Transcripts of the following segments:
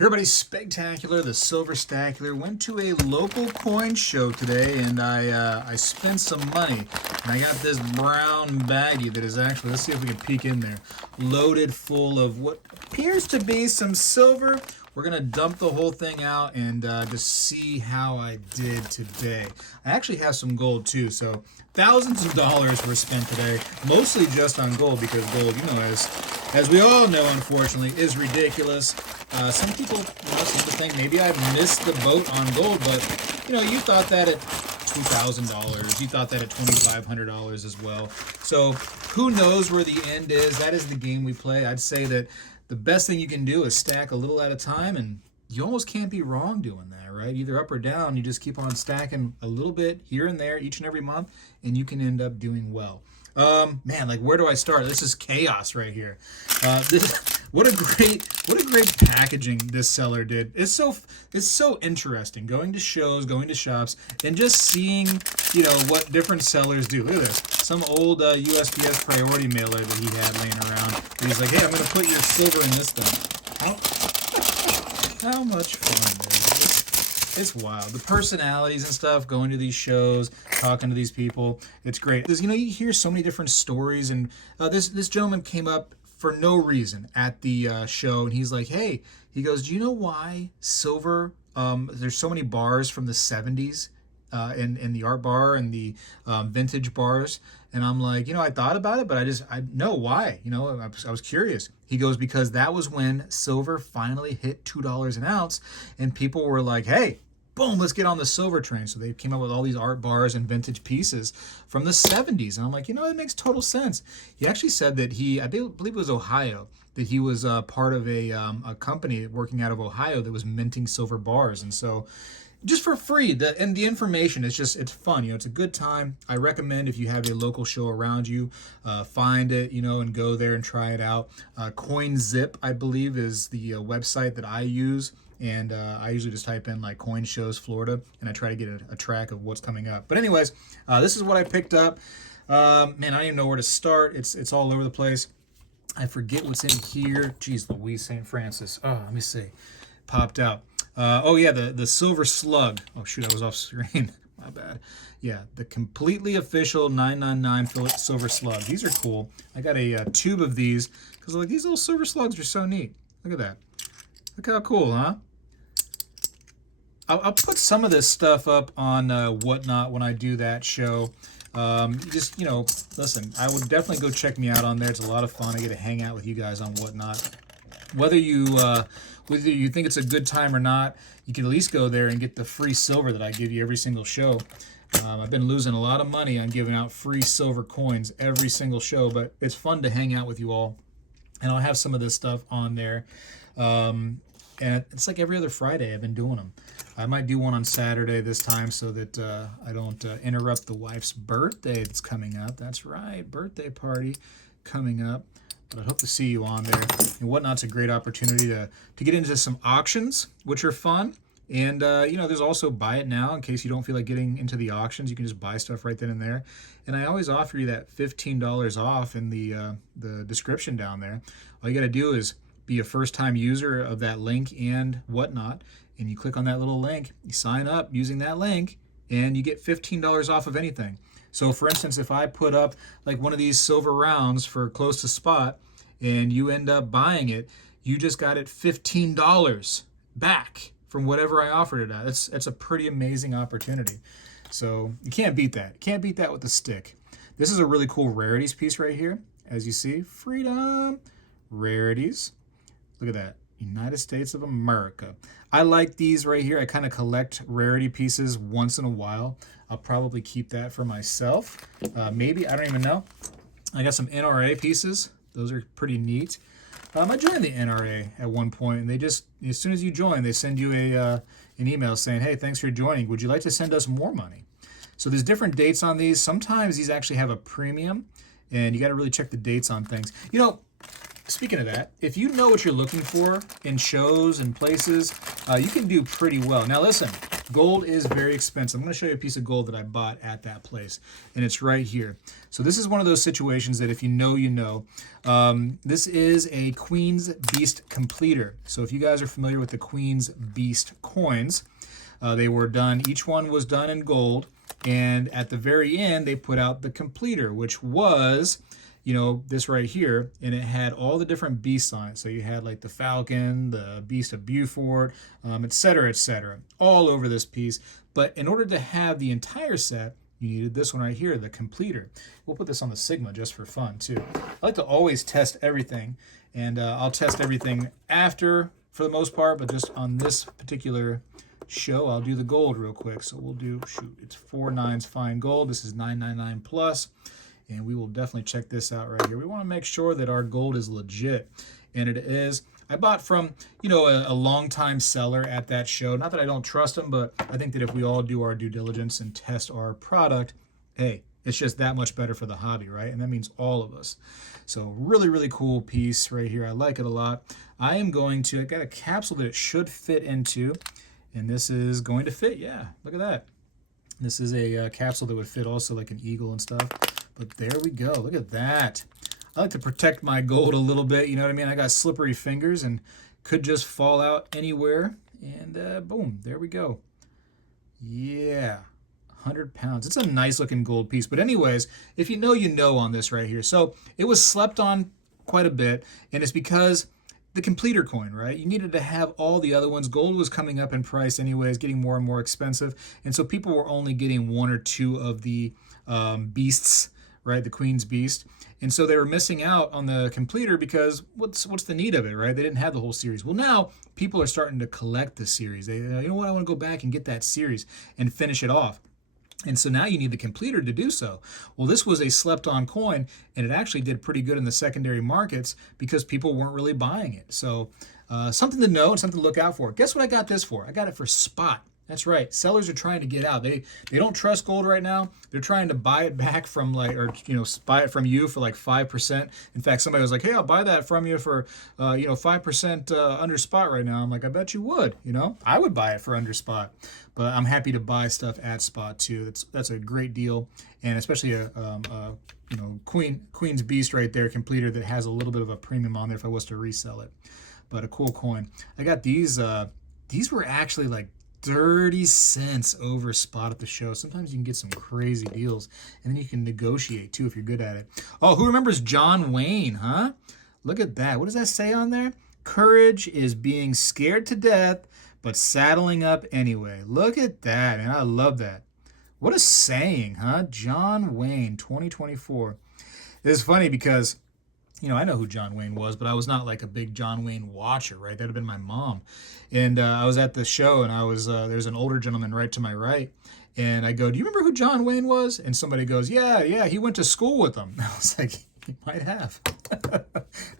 Everybody's Spectacular, the Silver Stacular, went to a local coin show today, and I spent some money. And I got this brown baggie that is actually, let's see if we can peek in there, loaded full of what appears to be some silver. We're going to dump the whole thing out and just see how I did today. I actually have some gold too, so thousands of dollars were spent today, mostly just on gold, because gold, as we all know, unfortunately, is ridiculous. Some people seem to think maybe I missed the boat on gold, but you thought that at $2,000, you thought that at $2,500 as well. So who knows where the end is? That is the game we play. I'd say that the best thing you can do is stack a little at a time, and you almost can't be wrong doing that, right? Either up or down. You just keep on stacking a little bit here and there each and every month, and you can end up doing well. Man, like, where do I start? This is chaos right here. What a great packaging this seller did. It's so interesting going to shows, going to shops, and just seeing what different sellers do. Look at this, some old USPS priority mailer that he had laying around. And he's like, hey, I'm gonna put your silver in this thing. How much fun is this? It's wild. The personalities and stuff, going to these shows, talking to these people. It's great. Because, you hear so many different stories. And this gentleman came up for no reason at the show. And he's like, hey, he goes, do you know why silver, there's so many bars from the 70s in the art bar and the vintage bars? And I'm like, I thought about it, but I know why. I was curious. He goes, because that was when silver finally hit $2 an ounce, and people were like, hey, boom, let's get on the silver train. So they came up with all these art bars and vintage pieces from the 70s. And I'm like, it makes total sense. He actually said that I believe it was Ohio, that he was part of a company working out of Ohio that was minting silver bars. And so just for free, the information, it's fun. It's a good time. I recommend, if you have a local show around you, find it, and go there and try it out. CoinZip, I believe, is the website that I use. And I usually just type in like coin shows Florida, and I try to get a track of what's coming up. But anyways, this is what I picked up. Man, I don't even know where to start. It's all over the place. I forget what's in here. Jeez Louise, St. Francis. Oh, let me see. Popped out. Oh yeah, the silver slug. Oh shoot, I was off screen. My bad. Yeah, the completely official 999 silver slug. These are cool. I got a tube of these because like these little silver slugs are so neat. Look at that. Look how cool, huh? I'll put some of this stuff up on Whatnot when I do that show. Just, listen, I would definitely go check me out on there. It's a lot of fun. I get to hang out with you guys on Whatnot. Whether you think it's a good time or not, you can at least go there and get the free silver that I give you every single show. I've been losing a lot of money on giving out free silver coins every single show, but it's fun to hang out with you all. And I'll have some of this stuff on there. And it's like every other Friday I've been doing them. I might do one on Saturday this time so that I don't interrupt the wife's birthday that's coming up. That's right, birthday party coming up. But I hope to see you on there. And Whatnot's a great opportunity to get into some auctions, which are fun. And, there's also buy it now in case you don't feel like getting into the auctions. You can just buy stuff right then and there. And I always offer you that $15 off in the description down there. All you got to do is be a first-time user of that link and Whatnot, and you click on that little link, you sign up using that link, and you get $15 off of anything. So for instance, if I put up like one of these silver rounds for close to spot, and you end up buying it, you just got it $15 back from whatever I offered it at. It's a pretty amazing opportunity. So you can't beat that. Can't beat that with the stick. This is a really cool rarities piece right here. As you see, freedom, rarities. Look at that, United States of America. I like these right here. I kind of collect rarity pieces once in a while. I'll probably keep that for myself. Maybe, I don't even know. I got some NRA pieces. Those are pretty neat. I joined the NRA at one point, and they just, as soon as you join, they send you an email saying, hey, thanks for joining. Would you like to send us more money? So there's different dates on these. Sometimes these actually have a premium, and you got to really check the dates on things. speaking of that, if you know what you're looking for in shows and places, you can do pretty well. Now listen, gold is very expensive. I'm going to show you a piece of gold that I bought at that place, and it's right here. So this is one of those situations that if you know, you know. This is a Queen's Beast completer. So if you guys are familiar with the Queen's Beast coins, they were done, each one was done in gold, and at the very end, they put out the completer, which was, you know, this right here, and it had all the different beasts on it. So you had like the Falcon, the Beast of Beaufort, et cetera, all over this piece. But in order to have the entire set, you needed this one right here, the completer. We'll put this on the Sigma just for fun too. I like to always test everything, and I'll test everything after for the most part, but just on this particular show, I'll do the gold real quick. So we'll do, shoot, it's 4 nines fine gold. This is 999 plus. And we will definitely check this out right here. We want to make sure that our gold is legit, and it is. I bought from, you know, a longtime seller at that show. Not that I don't trust him, but I think that if we all do our due diligence and test our product, hey, it's just that much better for the hobby, right? And that means all of us. So really, really cool piece right here. I like it a lot. I got a capsule that it should fit into, and this is going to fit. Yeah, look at that. This is a capsule that would fit also like an eagle and stuff. But there we go. Look at that. I like to protect my gold a little bit. You know what I mean? I got slippery fingers and could just fall out anywhere. And boom, there we go. Yeah, 100 pounds. It's a nice looking gold piece. But anyways, if you know, you know on this right here. So it was slept on quite a bit. And it's because the completer coin, right? You needed to have all the other ones. Gold was coming up in price anyways, getting more and more expensive. And so people were only getting 1 or 2 of the beasts, right? The Queen's Beast. And so they were missing out on the completer because what's the need of it, right? They didn't have the whole series. Well, now people are starting to collect the series. They, you know what, I want to go back and get that series and finish it off. And so now you need the completer to do so. Well, this was a slept-on coin, and it actually did pretty good in the secondary markets because people weren't really buying it. So something to know and something to look out for. Guess what I got this for? I got it for spot. That's right. Sellers are trying to get out. They don't trust gold right now. They're trying to buy it back from buy it from you for like 5%. In fact, somebody was like, "Hey, I'll buy that from you for 5% under spot right now." I'm like, "I bet you would." You know, I would buy it for under spot, but I'm happy to buy stuff at spot too. That's a great deal, and especially a Queen's Beast right there, completer that has a little bit of a premium on there if I was to resell it. But a cool coin. I got these. These were actually like 30 cents over spot at the show. Sometimes you can get some crazy deals, and then you can negotiate too if you're good at it. Oh, who remembers John Wayne, huh? Look at that. What does that say on there? Courage is being scared to death, but saddling up anyway. Look at that, man. I love that. What a saying, huh? John Wayne, 2024. It's funny because, you know, I know who John Wayne was, but I was not like a big John Wayne watcher, right? That'd have been my mom. And I was at the show, and I was there's an older gentleman right to my right, and I go, "Do you remember who John Wayne was?" And somebody goes, "Yeah, he went to school with him." I was like, "He might have."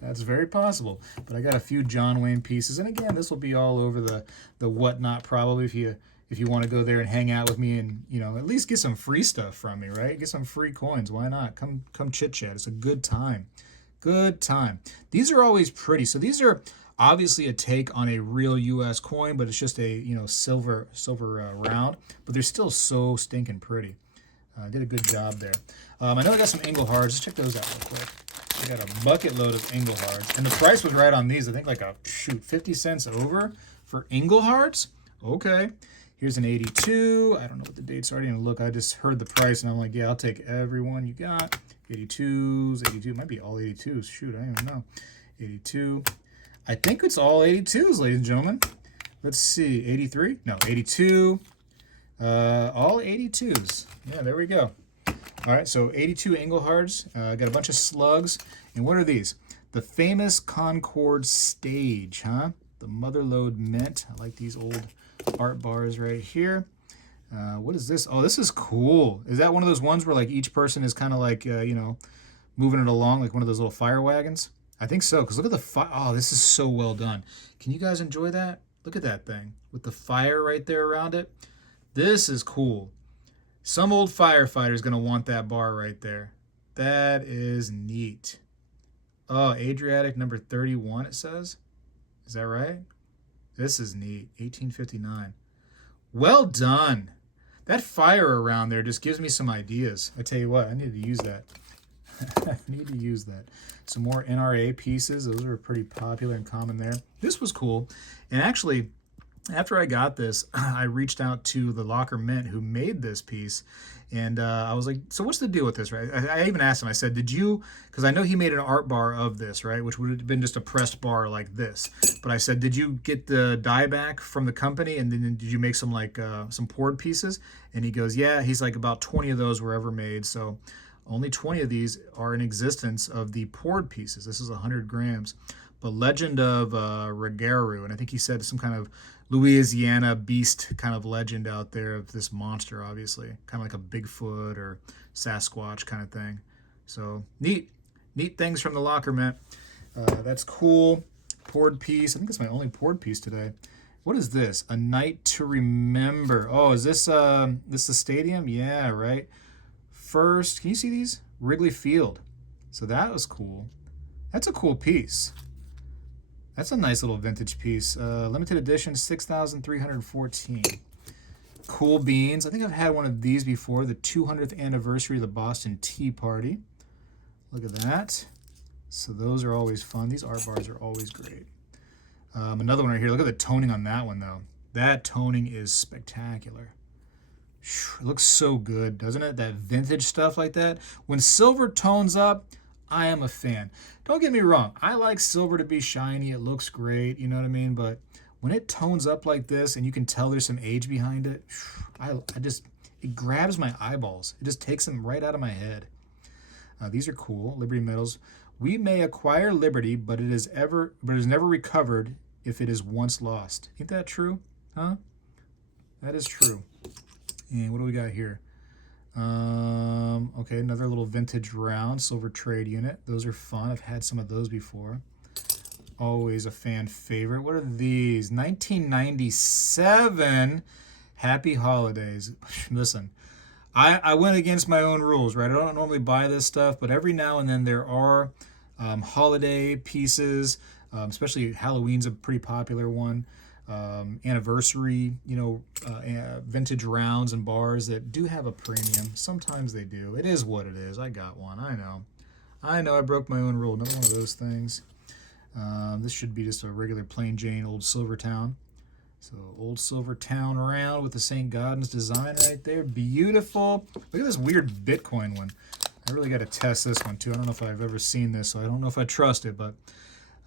That's very possible. But I got a few John Wayne pieces, and again, this will be all over the whatnot probably if you want to go there and hang out with me and, you know, at least get some free stuff from me, right? Get some free coins. Why not? Come chit chat. It's a good time. Good time. These are always pretty. So these are obviously a take on a real U.S. coin, but it's just a, you know, silver round. But they're still so stinking pretty. Did a good job there. I know I got some Englehards. Let's check those out real quick. I got a bucket load of Englehards. And the price was right on these. I think like 50 cents over for Englehards. Okay. Here's an 82. I don't know what the dates are. I didn't look. I just heard the price, and I'm like, yeah, I'll take every one you got. 82s, 82. It might be all 82s. Shoot, I don't even know. 82. I think it's all 82s, ladies and gentlemen. Let's see. 83? No, 82. All 82s. Yeah, there we go. All right, so 82 Englehards. Got a bunch of slugs. And what are these? The famous Concord Stage, huh? The Motherlode Mint. I like these old art bars right here. What is this? Oh, this is cool. Is that one of those ones where like each person is kind of like, moving it along like one of those little fire wagons? I think so, because look at the fire. Oh, this is so well done. Can you guys enjoy that? Look at that thing with the fire right there around it. This is cool. Some old firefighter is going to want that bar right there. That is neat. Oh, Adriatic number 31, it says. Is that right? This is neat. 1859. Well done. That fire around there just gives me some ideas. I tell you what, I need to use that. I need to use that. Some more NRA pieces. Those are pretty popular and common there. This was cool. And actually, after I got this, I reached out to the Locker Mint who made this piece. And I was like, so what's the deal with this, right? I even asked him, I said, did you, because I know he made an art bar of this, right? Which would have been just a pressed bar like this. But I said, did you get the die back from the company? And then did you make some like some poured pieces? And he goes, yeah, he's like about 20 of those were ever made. So only 20 of these are in existence of the poured pieces. This is 100 grams. But Legend of Regaru, and I think he said some kind of Louisiana beast kind of legend out there of this monster, obviously. Kind of like a Bigfoot or Sasquatch kind of thing. So neat things from the Locker Mint. That's cool. Poured piece. I think that's my only poured piece today. What is this? A Night to Remember. Oh, is this the stadium? Yeah, right. First, can you see these? Wrigley Field. So that was cool. That's a cool piece. That's a nice little vintage piece. Limited edition, 6,314. Cool beans. I think I've had one of these before. The 200th anniversary of the Boston Tea Party. Look at that. So those are always fun. These art bars are always great. Another one right here. Look at the toning on that one, though. That toning is spectacular. It looks so good, doesn't it? That vintage stuff like that. When silver tones up, I am a fan. Don't get me wrong. I like silver to be shiny. It looks great. You know what I mean? But when it tones up like this and you can tell there's some age behind it, it grabs my eyeballs. It just takes them right out of my head. These are cool. Liberty Metals. We may acquire liberty, but it is never recovered if it is once lost. Ain't that true? Huh? That is true. And what do we got here? Okay, another little vintage round silver trade unit. Those are fun. I've had some of those before. Always a fan favorite. What are these? 1997. Happy holidays. Listen, I went against my own rules, right? I don't normally buy this stuff, but every now and then there are holiday pieces, especially Halloween's a pretty popular one. Anniversary, vintage rounds and bars that do have a premium. Sometimes they do. It is what it is. I got one. I know. I broke my own rule. Another one of those things. This should be just a regular plain Jane old Silvertown. So old Silvertown round with the St. Gaudens design right there. Beautiful. Look at this weird Bitcoin one. I really got to test this one too. I don't know if I've ever seen this, so I don't know if I trust it, but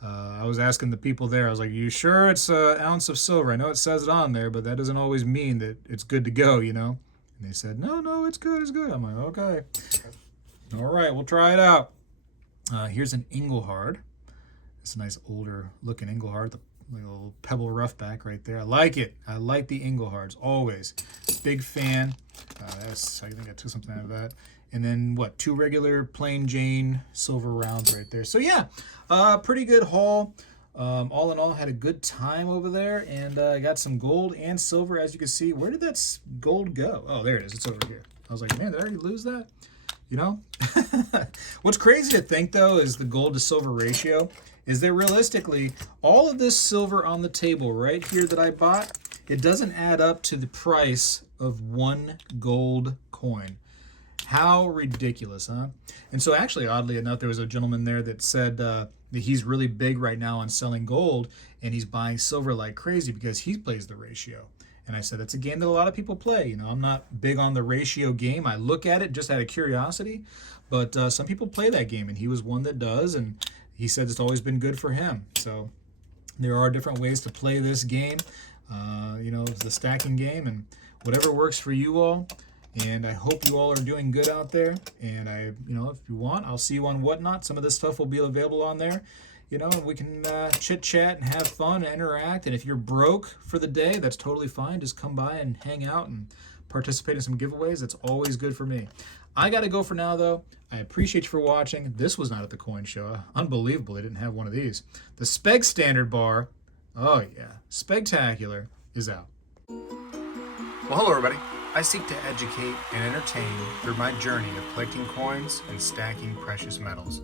I was asking the people there, I was like, you sure it's an ounce of silver? I know it says it on there, but that doesn't always mean that it's good to go, And they said, no, it's good, it's good. I'm like, okay. All right, we'll try it out. Here's an Engelhard. It's a nice older looking Engelhard, the little pebble roughback right there. I like it. I like the Engelhards, always. Big fan. I think I took something out of that. And then, 2 regular plain Jane silver rounds right there. So, yeah, pretty good haul. All in all, had a good time over there. And I got some gold and silver, as you can see. Where did that gold go? Oh, there it is. It's over here. I was like, man, did I already lose that? What's crazy to think, though, is the gold to silver ratio. Is that realistically, all of this silver on the table right here that I bought, it doesn't add up to the price of one gold coin. How ridiculous, huh? And so actually, oddly enough, there was a gentleman there that said that he's really big right now on selling gold, and he's buying silver like crazy because he plays the ratio. And I said, that's a game that a lot of people play. I'm not big on the ratio game. I look at it just out of curiosity, but some people play that game, and he was one that does, and he said it's always been good for him. So there are different ways to play this game, the stacking game, and whatever works for you all. And I hope you all are doing good out there. And if you want, I'll see you on Whatnot. Some of this stuff will be available on there. And we can chit chat and have fun and interact. And if you're broke for the day, that's totally fine. Just come by and hang out and participate in some giveaways. That's always good for me. I got to go for now, though. I appreciate you for watching. This was not at the coin show. Unbelievable they didn't have one of these. The Speg Standard Bar, oh yeah, Spegtacular, is out. Well, hello everybody. I seek to educate and entertain through my journey of collecting coins and stacking precious metals.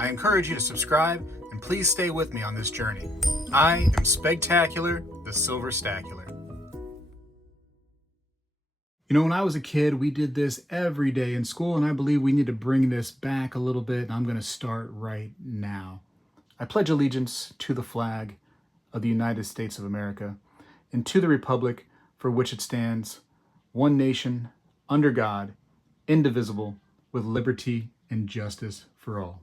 I encourage you to subscribe and please stay with me on this journey. I am Spegtacular, the Silver Stacular. You know, when I was a kid, we did this every day in school, and I believe we need to bring this back a little bit, and I'm going to start right now. I pledge allegiance to the flag of the United States of America and to the republic for which it stands, one nation, under God, indivisible, with liberty and justice for all.